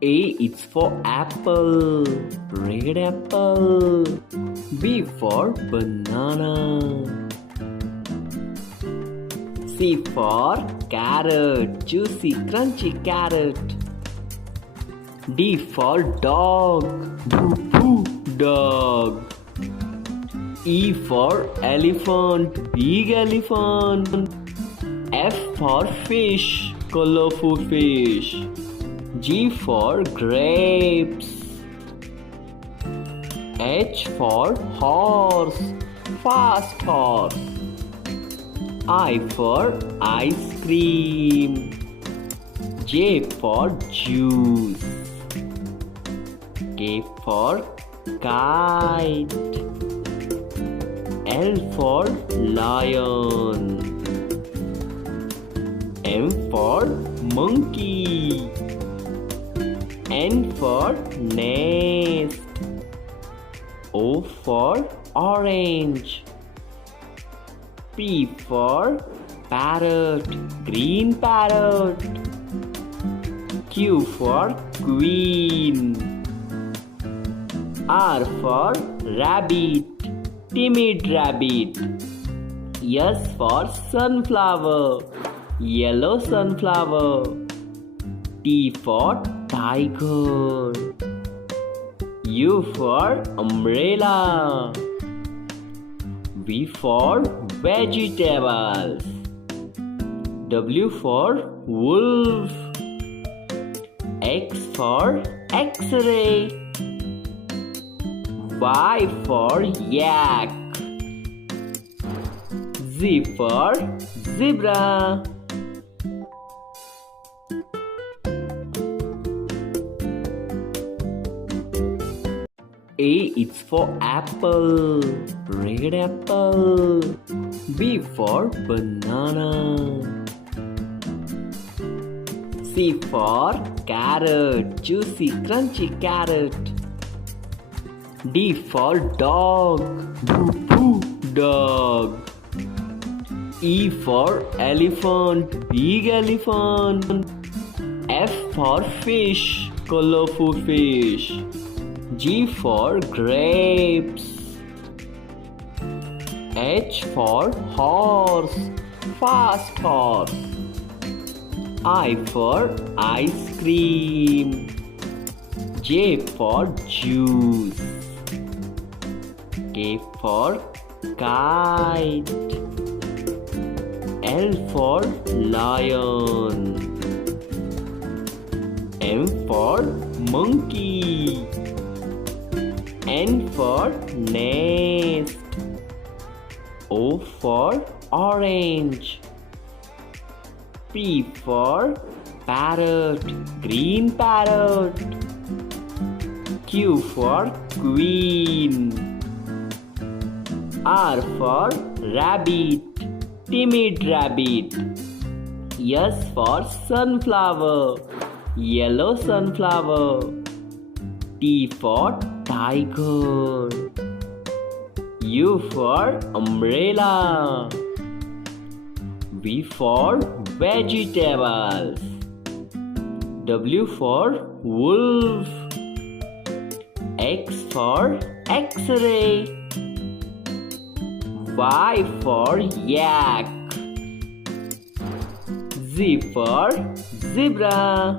A is for apple, red apple. B for banana. C for carrot, juicy crunchy carrot. D for dog, boo boo dog. E for elephant, big elephant. F for fish, colorful fish. G for grapes. H for horse, fast horse. I for ice cream. J for juice. K for kite. L for lion. M for monkey. N for nest. O for orange. P for parrot, green parrot. Q for queen. R for rabbit, timid rabbit. S for sunflower, yellow sunflower. T for tiger. U for umbrella. V for vegetables. W for wolf. X for X-ray. Y for yak. Z for zebra. A is for apple, red apple. B for banana. C for carrot, juicy crunchy carrot. D for dog, boo boo dog. E for elephant, big elephant. F for fish, colorful fish. G for grapes. H for horse, fast horse. I for ice cream. J for juice. K for kite. L for lion. M for monkey. N for nest. O for orange. P for parrot, green parrot. Q for queen. R for rabbit, timid rabbit. S for sunflower, yellow sunflower. T for tiger. U for umbrella. V for vegetables. W for wolf. X for X-ray. Y for yak. Z for zebra.